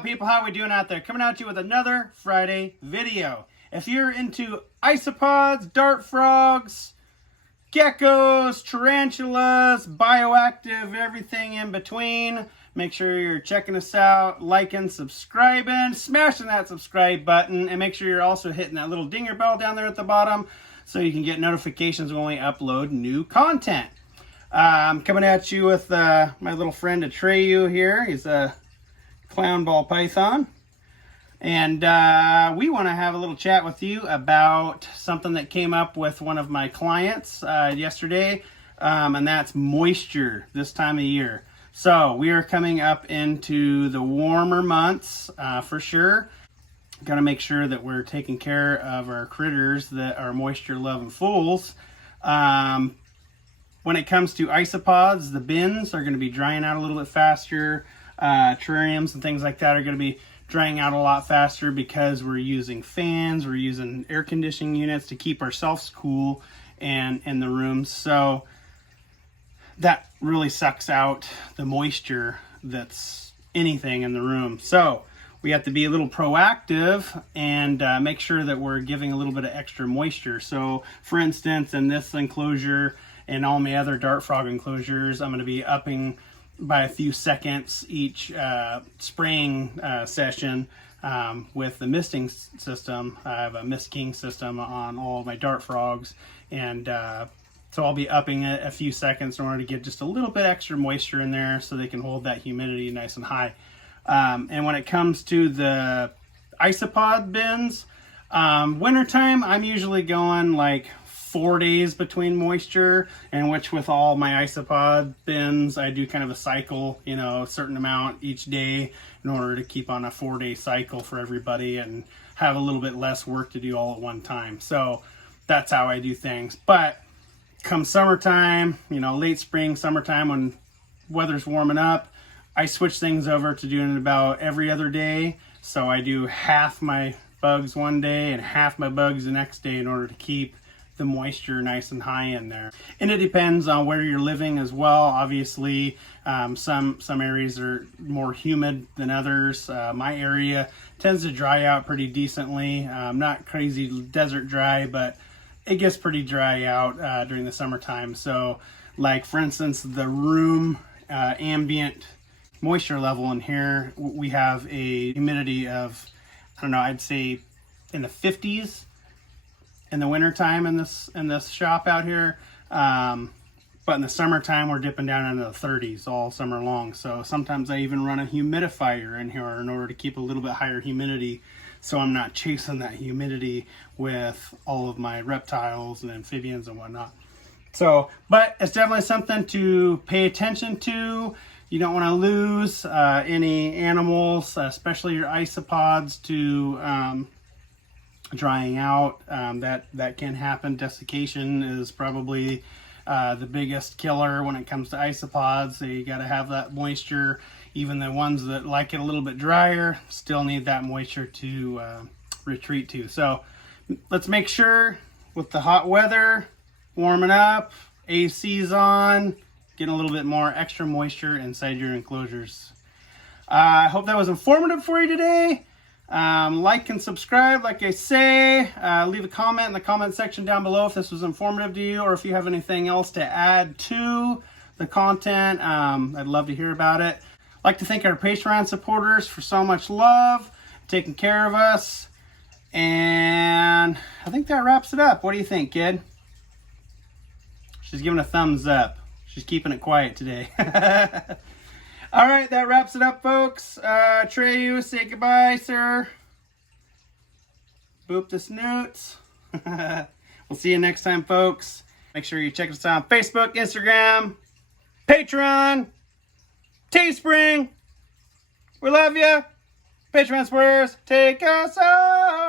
People, how we doing out there? Coming at you with another Friday video. If you're into isopods, dart frogs, geckos, tarantulas, bioactive, everything in between, make sure you're checking us out, liking, subscribing, smashing that subscribe button, and make sure you're also hitting that little dinger bell down there at the bottom so you can get notifications when we upload new content. I'm coming at you with my little friend Atreyu here. He's a clown ball python, and we want to have a little chat with you about something that came up with one of my clients yesterday, and that's moisture this time of year. So we are coming up into the warmer months for sure. Got to make sure that we're taking care of our critters that are moisture loving fools. When it comes to isopods, the bins are going to be drying out a little bit faster. Terrariums and things like that are going to be drying out a lot faster because we're using fans, we're using air conditioning units to keep ourselves cool and in the rooms. So that really sucks out the moisture that's anything in the room. So we have to be a little proactive and make sure that we're giving a little bit of extra moisture. So for instance, in this enclosure and all my other dart frog enclosures, I'm going to be upping by a few seconds each spraying session with the misting system. I have a Mist King system on all of my dart frogs, and so I'll be upping it a few seconds in order to get just a little bit extra moisture in there so they can hold that humidity nice and high. And when it comes to the isopod bins, wintertime, I'm usually going like 4 days between moisture, in which with all my isopod bins, I do kind of a cycle, a certain amount each day in order to keep on a 4-day cycle for everybody and have a little bit less work to do all at one time. So that's how I do things. But come summertime, late spring, summertime, when weather's warming up, I switch things over to doing it about every other day. So I do half my bugs one day and half my bugs the next day in order to keep the moisture nice and high in there. And it depends on where you're living as well. Obviously, some areas are more humid than others. My area tends to dry out pretty decently. Not crazy desert dry, but it gets pretty dry out during the summertime. So like for instance, the room ambient moisture level in here, we have a humidity of, I'd say in the 50s in the wintertime in this shop out here. But in the summertime, we're dipping down into the 30s all summer long. So sometimes I even run a humidifier in here in order to keep a little bit higher humidity, so I'm not chasing that humidity with all of my reptiles and amphibians and whatnot. So, but it's definitely something to pay attention to. You don't want to lose any animals, especially your isopods, to drying out. That can happen. Desiccation is probably the biggest killer when it comes to isopods. So you got to have that moisture. Even the ones that like it a little bit drier still need that moisture to retreat to. So let's make sure with the hot weather warming up, AC's on, getting a little bit more extra moisture inside your enclosures. I hope that was informative for you today. Like and subscribe, like I say. Leave a comment in the comment section down below if this was informative to you, or if you have anything else to add to the content. I'd love to hear about it. I'd like to thank our Patreon supporters for so much love, taking care of us. And I think that wraps it up. What do you think, kid? She's giving a thumbs up. She's keeping it quiet today. All right, that wraps it up, folks. Atreyu, say goodbye, sir. Boop the snoots. We'll see you next time, folks. Make sure you check us out on Facebook, Instagram, Patreon, Teespring. We love you. Patreon supporters, take us home.